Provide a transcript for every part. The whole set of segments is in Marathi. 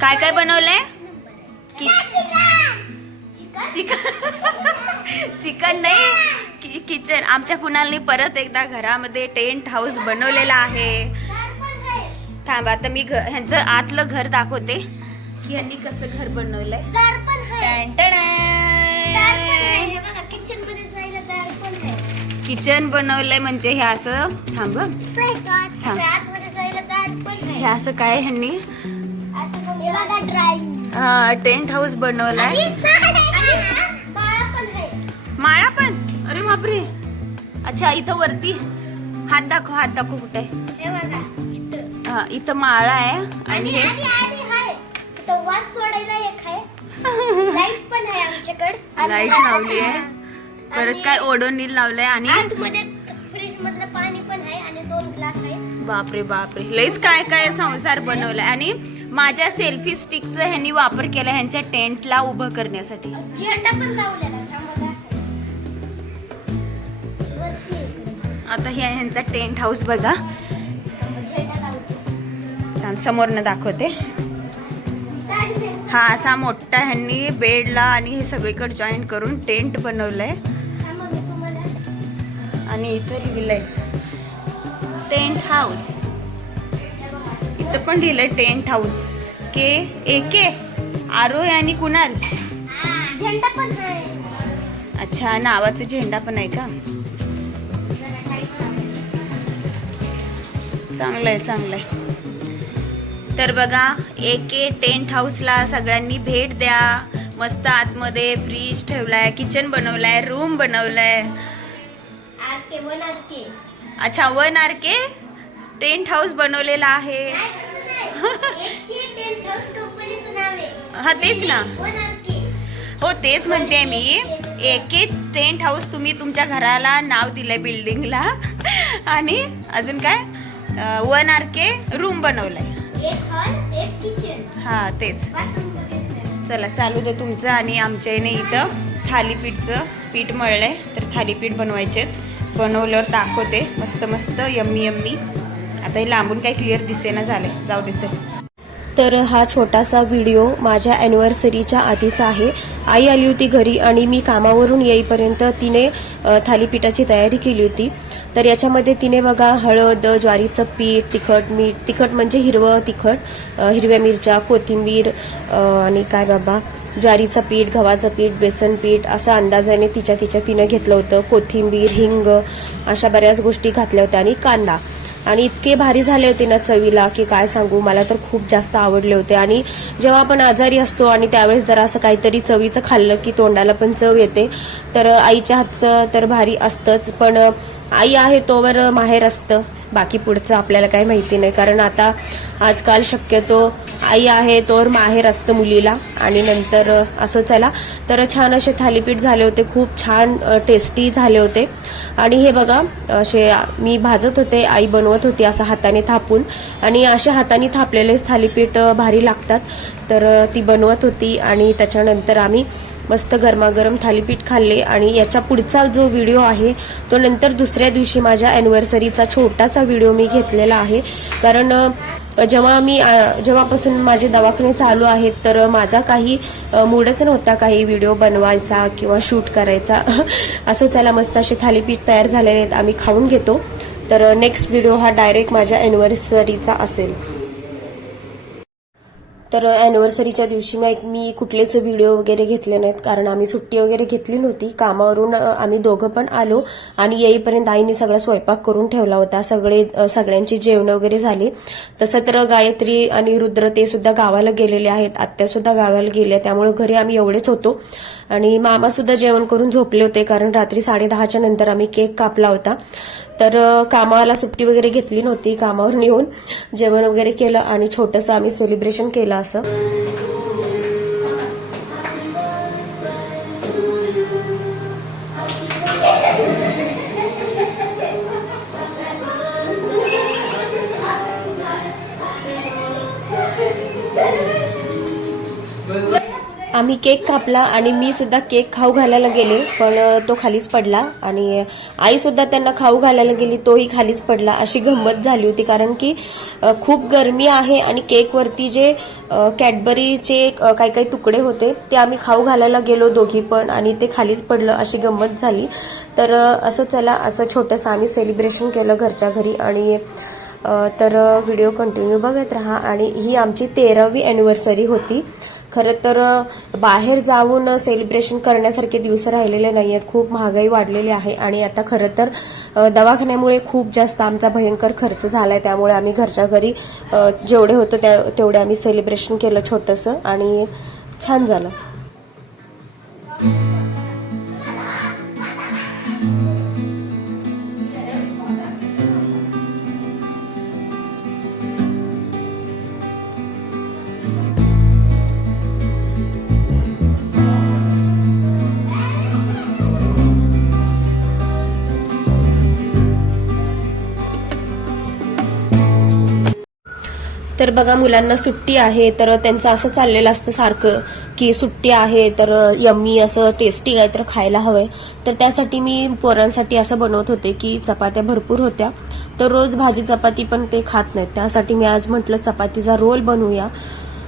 काय काय बनवलंय? चिकन नाही, किचन. आमच्या कुणालनी परत एकदा घरामध्ये टेंट हाऊस बनवलेला आहे. थांब आता मी ह्यांचं आतलं घर दाखवते की यांनी कसं घर बनवलंय. किचन बनवलंय म्हणजे हे असं. थांब, हे असं काय ह्यांनी टेंट हाऊस बनवलाय. माळा पण, अरे बापरे. अच्छा, इथं वरती हात दाखव कुठे. इथं माळा आहे आणि हे लाईट लावली आहे. परत काय ओडोनील लावलंय आणि फ्रीज मधलं पाणी पण आहे आणि 2 ग्लास आहे. बापरे बापरे, लईच काय काय संसार बनवलाय. आणि माझ्या सेल्फी स्टिकचा ह्यांनी वापर केला ह्यांच्या टेंटला उभं करण्यासाठी. झेंडा पण लावलेला. आता हे ह्यांचा टेंट हाऊस बघा. समोरनं दाखवते. हा असा मोठा ह्यांनी बेडला आणि हे सगळीकडे जॉईन करून टेंट बनवलंय. आणि इथं लिहिलंय टेंट हाऊस. इथं पण लिहिलंय टेंट हाऊस. के आरोय आणि कुणाल. झेंडा पण आहे. अच्छा, नावाचा झेंडा पण आहे का? चांगलंय. तर बघा, एके टेंट हाऊसला सगळ्यांनी भेट द्या. मस्त आतमध्ये फ्रीज ठेवलाय, किचन बनवलाय, रूम बनवलाय. अच्छा, 1 RK टेंट हाऊस बनवलेला आहे. हा तेच ना. हो तेच म्हणते मी. एके टेंट हाऊस तुम्ही तुमच्या घराला नाव दिलंय, बिल्डिंगला. आणि अजून काय 1 RK रूम बनवलाय. हा तेच. चला चालू दे तुमचं. आणि आमच्या इने इथं थालीपीठचं पीठ मळलंय. तर थालीपीठ बनवायचे. बनवल्यावर दाखवते. मस्त मस्त यम्मी. आता हे लांबून काही क्लिअर दिसेना झाले. जाऊ दे चल. तर हा छोटासा व्हिडिओ माझ्या ॲनिव्हर्सरीच्या आधीचा आहे. आई आली होती घरी आणि मी कामावरून येईपर्यंत तिने थालीपीठाची तयारी केली होती. तर याच्यामध्ये तिने बघा हळद, ज्वारीचं पीठ, तिखट म्हणजे हिरवं तिखट, हिरव्या मिरच्या, कोथिंबीर आणि काय बाबा ज्वारीचं पीठ, गव्हाचं पीठ, बेसन पीठ असं अंदाजाने तिनं घेतलं होतं. कोथिंबीर, हिंग अशा बऱ्याच गोष्टी घातल्या होत्या आणि कांदा. आणि इतके भारी झाले होते ना चवीला की काय सांगू. मला तर खूप जास्त आवडले होते. आणि जेव्हा आपण आजारी असतो आणि त्यावेळेस जरा असं काहीतरी चवीचं खाल्लं की तोंडाला पण चव येते. तर आईच्या हातचं तर भारी असतंच. पण आई आहे तोवर माहेर असतं. बाकी पुढचं आपल्याला काही माहिती नाही. कारण आता आजकाल शक्यतो आई आहे तोवर माहेर असतं मुलीला. आणि नंतर असं चला. तर छान असे थालीपीठ झाले होते. खूप छान टेस्टी झाले होते. आणि हे बघा असे मी भाजत होते, आई बनवत होती असं हाताने थापून. आणि असे हाताने थापलेलेच थालीपीठ भारी लागतात. तर ती बनवत होती आणि त्याच्यानंतर आम्ही मस्त गरमागरम थालीपीठ खाल्ले. आणि याच्या पुढचा जो व्हिडिओ आहे तो नंतर दुसऱ्या दिवशी माझ्या ॲनिव्हर्सरीचा छोटासा व्हिडिओ मी घेतलेला आहे. कारण जेव्हापासून माझे दवाखाने चालू आहेत तर माझा काही मूडच नव्हता काही व्हिडिओ बनवायचा किंवा शूट करायचा. असं चला मस्त असे थालीपीठ तयार झालेले आहेत, आम्ही खाऊन घेतो. तर नेक्स्ट व्हिडिओ हा डायरेक्ट माझ्या ॲनिव्हर्सरीचा असेल. तर ॲनिव्हर्सरीच्या दिवशी मी कुठलेच व्हिडिओ वगैरे घेतले नाहीत. कारण आम्ही सुट्टी वगैरे घेतली नव्हती. कामावरून आम्ही दोघं पण आलो आणि येईपर्यंत आईने सगळा स्वयंपाक करून ठेवला होता. सगळ्यांची जेवण वगैरे झाली. तसं तर गायत्री आणि रुद्र ते सुद्धा गावाला गेलेले आहेत. आत्या सुद्धा गावाला गेल्या. त्यामुळे घरी आम्ही एवढेच होतो. आणि मामा सुद्धा जेवण करून झोपले होते. कारण रात्री 10:30च्या नंतर आम्ही केक कापला होता. तर कामाला सुट्टी वगैरे घेतली नव्हती. कामावरून येऊन जेवण वगैरे केलं आणि छोटंसं आम्ही सेलिब्रेशन केलं असं. आम्ही केक कापला आणि मी सुद्धा केक खाऊ घालायला गेले, पण तो खालीच पडला आणि आई सुद्धा त्यांना खाऊ घालायला गेली, तोही खालीच पडला. अशी गंमत झाली होती, कारण की खूप गरमी आहे आणि केकवरती जे कॅडबरीचे काही काही तुकडे होते ते आम्ही खाऊ घालायला गेलो दोघी पण, आणि ते खालीच पडलं. अशी गंमत झाली. तर असं चला, असं छोटंसं आम्ही सेलिब्रेशन केलं घरच्या घरी. आणि तर व्हिडिओ कंटिन्यू बघत राहा. आणि ही आमची 13वी अॅनिव्हर्सरी होती. खरं तर बाहेर जाऊन सेलिब्रेशन करण्यासारखे दिवस राहिलेले नाही आहेत. खूप महागाई वाढलेली आहे आणि आता खरं तर दवाखान्यामुळे खूप जास्त आमचा भयंकर खर्च झाला आहे. त्यामुळे आम्ही घरच्या घरी जेवढे होतो तेवढे आम्ही सेलिब्रेशन केलं छोटंसं, आणि छान झालं. तर बघा, मुलांना सुट्टी आहे तर त्यांचं असं चाललेलं असतं सारखं की सुट्टी आहे तर यम्मी असं टेस्टी काय तर खायला हवंय. तर त्यासाठी मी पोरांसाठी असं बनवत होते की चपात्या भरपूर होत्या, तर रोज भाजी चपाती पण ते खात नाहीत. त्यासाठी मी आज म्हटलं चपातीचा रोल बनवूया.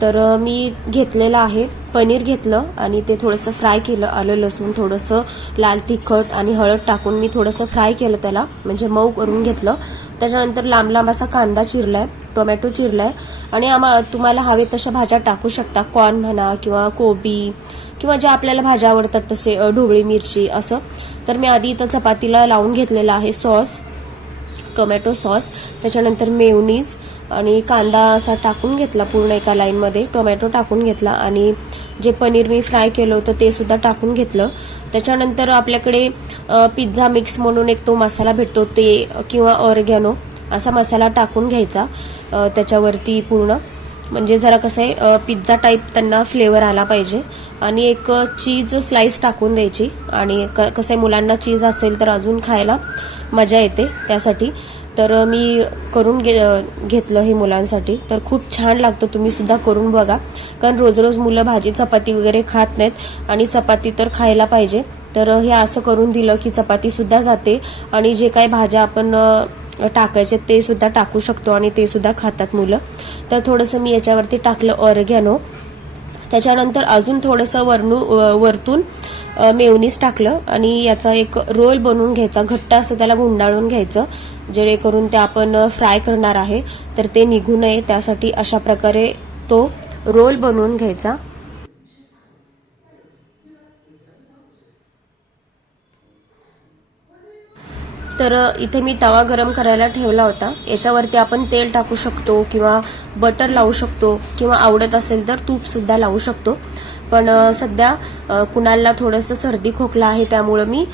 तर मी घेतलेलं आहे पनीर घेतलं आणि ते थोडंसं फ्राय केलं. आलं लसूण थोडंसं लाल तिखट आणि हळद टाकून मी थोडंसं फ्राय केलं, त्याला म्हणजे मऊ करून घेतलं. त्याच्यानंतर लांब लांब असा कांदा चिरलाय, टोमॅटो चिरलाय, आणि तुम्हाला हवे तशा भाज्या टाकू शकता. कॉर्न म्हणा किंवा कोबी किंवा ज्या आपल्याला भाज्या आवडतात तसे, ढोबळी मिरची असं. तर मी आधी इथं चपातीला लावून घेतलेला आहे सॉस, टोमॅटो सॉस, त्याच्यानंतर मेयोनीज आणि कांदा असा टाकून घेतला पूर्ण एका लाईनमध्ये, टोमॅटो टाकून घेतला आणि जे पनीर मी फ्राय केलं होतं ते सुद्धा टाकून घेतलं. त्याच्यानंतर आपल्याकडे पिझ्झा मिक्स म्हणून एक तो मसाला भेटतो ते, किंवा ऑर्गॅनो असा मसाला टाकून घ्यायचा त्याच्यावरती पूर्ण, म्हणजे जरा कसं आहे पिझ्झा टाईप त्यांना फ्लेवर आला पाहिजे. आणि एक चीज स्लाइस टाकून द्यायची, आणि कसं आहे मुलांना चीज असेल तर अजून खायला मजा येते त्यासाठी. तर मी करून घेतलं हे मुलांसाठी. तर खूप छान लागतं, तुम्ही सुद्धा करून बघा, कारण रोज रोज मुलं भाजी चपाती वगैरे खात नाहीत आणि चपाती तर खायला पाहिजे. तर हे असं करून दिलं की चपाती सुद्धा जाते आणि जे काही भाज्या आपण टाकायचे ते सुद्धा टाकू शकतो आणि ते सुद्धा खातात मुलं. तर थोडंसं मी याच्यावरती टाकलं ऑर्गॅनो. त्याच्यानंतर अजून थोडंसं वरतून मेयोनीज टाकलं आणि याचा एक रोल बनवून घ्यायचा, घट्ट असं त्याला गुंडाळून घ्यायचं, जेणेकरून ते आपण फ्राय करणार आहे तर ते निघू नये, त्यासाठी अशा प्रकारे तो रोल बनवून घ्यायचा. तर इथे मी तवा गरम करायला ठेवला होता. याच्यावरती आपण तेल टाकू शकतो किंवा बटर लावू शकतो किंवा आवडत असेल तर तूप सुद्धा लावू शकतो. पण सध्या कुणाला थोडंसं सर्दी खोकला आहे त्यामुळं मी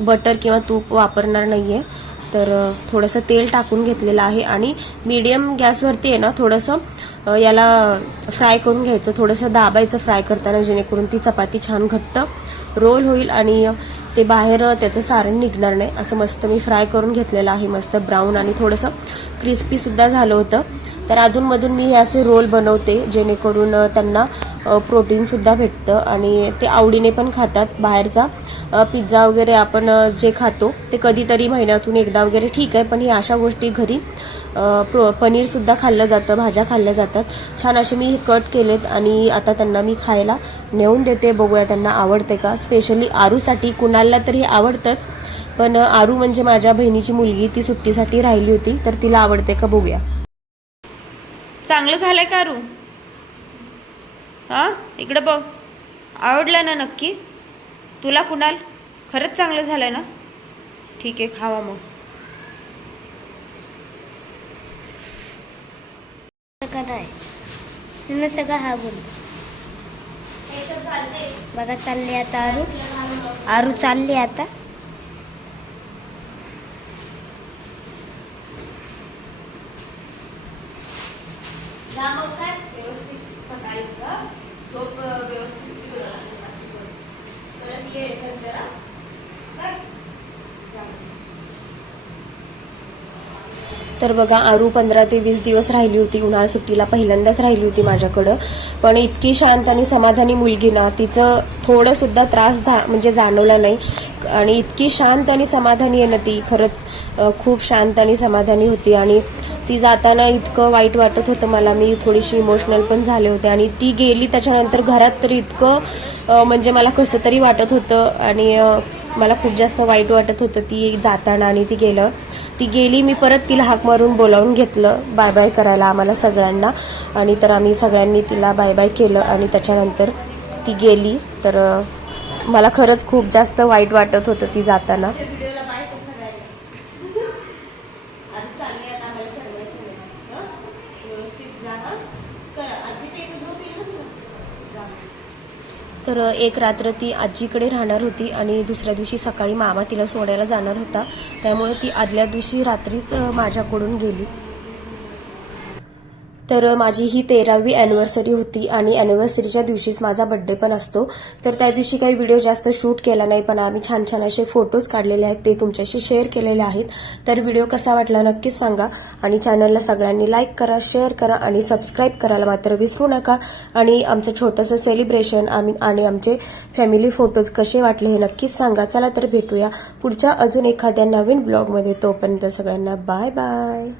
बटर किंवा तूप वापरणार नाहीये. तर थोडंसं तेल टाकून घेतलेलं आहे आणि मीडियम गॅसवरती आहे ना थोडंसं याला फ्राय करून घ्यायचं, थोडंसं दाबायचं फ्राय करताना, जेणेकरून ती चपाती छान घट्ट रोल होईल आणि ते बाहेर त्याचं सारण निघणार नाही. असं मस्त मी फ्राय करून घेतलेलं आहे, मस्त ब्राऊन आणि थोडंसं क्रिस्पी सुद्धा झालं होतं. तर अधूनमधून मी हे असे रोल बनवते, जेणेकरून त्यांना प्रोटीन सुद्धा भेटतं आणि ते आवडीने पण खातात. बाहेरचा पिझ्झा वगैरे आपण जे खातो ते कधीतरी महिन्यातून एकदा वगैरे ठीक आहे, पण ही अशा गोष्टी घरी पनीर सुद्धा खाल्लं जातं, भाज्या खाल्ल्या जातात. छान असे मी कट केलेत आणि आता त्यांना मी खायला नेऊन देते. बघूया त्यांना आवडते का. स्पेशली आरूसाठी, कुणाला तरी आवडतंच, पण आरू म्हणजे माझ्या बहिणीची मुलगी, ती सुट्टीसाठी राहिली होती तर तिला आवडते का बघूया. चांगलं झालंय का आरू? हा, इकडं बघ. आवडलं ना नक्की तुला कुणाल? खरंच चांगलं झालंय ना? ठीक आहे, खावा मग. नाही सगळं हा बोल. बघा चालली आता आरू चालली आता. व्यवस्थित सकाळी झोप व्यवस्थित तर बघा आरू 15 ते 20 दिवस राहिली होती. उन्हाळा सुट्टीला पहिल्यांदाच राहिली होती माझ्याकडं. पण इतकी शांत आणि समाधानी मुलगी ना, तिचं थोडं सुद्धा त्रास म्हणजे जाणवला नाही. आणि इतकी शांत आणि समाधानी आहे ना ती, खरंच खूप शांत आणि समाधानी होती. आणि ती जाताना इतकं वाईट वाटत होतं मला, मी थोडीशी इमोशनल पण झाले होते. आणि ती गेली त्याच्यानंतर घरात तर इतकं म्हणजे मला कसं तरी वाटत होतं. आणि मला खूप जास्त वाईट वाटत होतं ती जाताना. आणि ती गेली, मी परत तिला हाक मारून बोलावून घेतलं बाय बाय करायला आम्हाला सगळ्यांना. आणि तर आम्ही सगळ्यांनी तिला बाय बाय केलं आणि त्याच्यानंतर ती गेली. तर मला खरंच खूप जास्त वाईट वाटत होतं ती जाताना. तर एक रात्र ती आजीकडे राहणार होती आणि दुसऱ्या दिवशी सकाळी मामा तिला सोडायला जाणार होता. त्यामुळे ती आदल्या दिवशी रात्रीच माझ्याकडून गेली. तर माझी ही 13वी अॅनिव्हर्सरी होती आणि अॅनिव्हर्सरीच्या दिवशीच माझा बर्थडे पण असतो. तर त्या दिवशी काही व्हिडिओ जास्त शूट केला नाही, पण आम्ही छान छान असे फोटोज काढलेले आहेत, ते तुमच्याशी शेअर केलेले आहेत. तर व्हिडिओ कसा वाटला नक्कीच सांगा. आणि चॅनलला सगळ्यांनी लाईक करा, शेअर करा आणि सबस्क्राईब करायला मात्र विसरू नका. आणि आमचं छोटंसं सेलिब्रेशन आणि आमचे फॅमिली फोटोज कसे वाटले हे नक्कीच सांगा. चला तर भेटूया पुढच्या अजून एखाद्या नवीन ब्लॉगमध्ये. तोपर्यंत सगळ्यांना बाय बाय.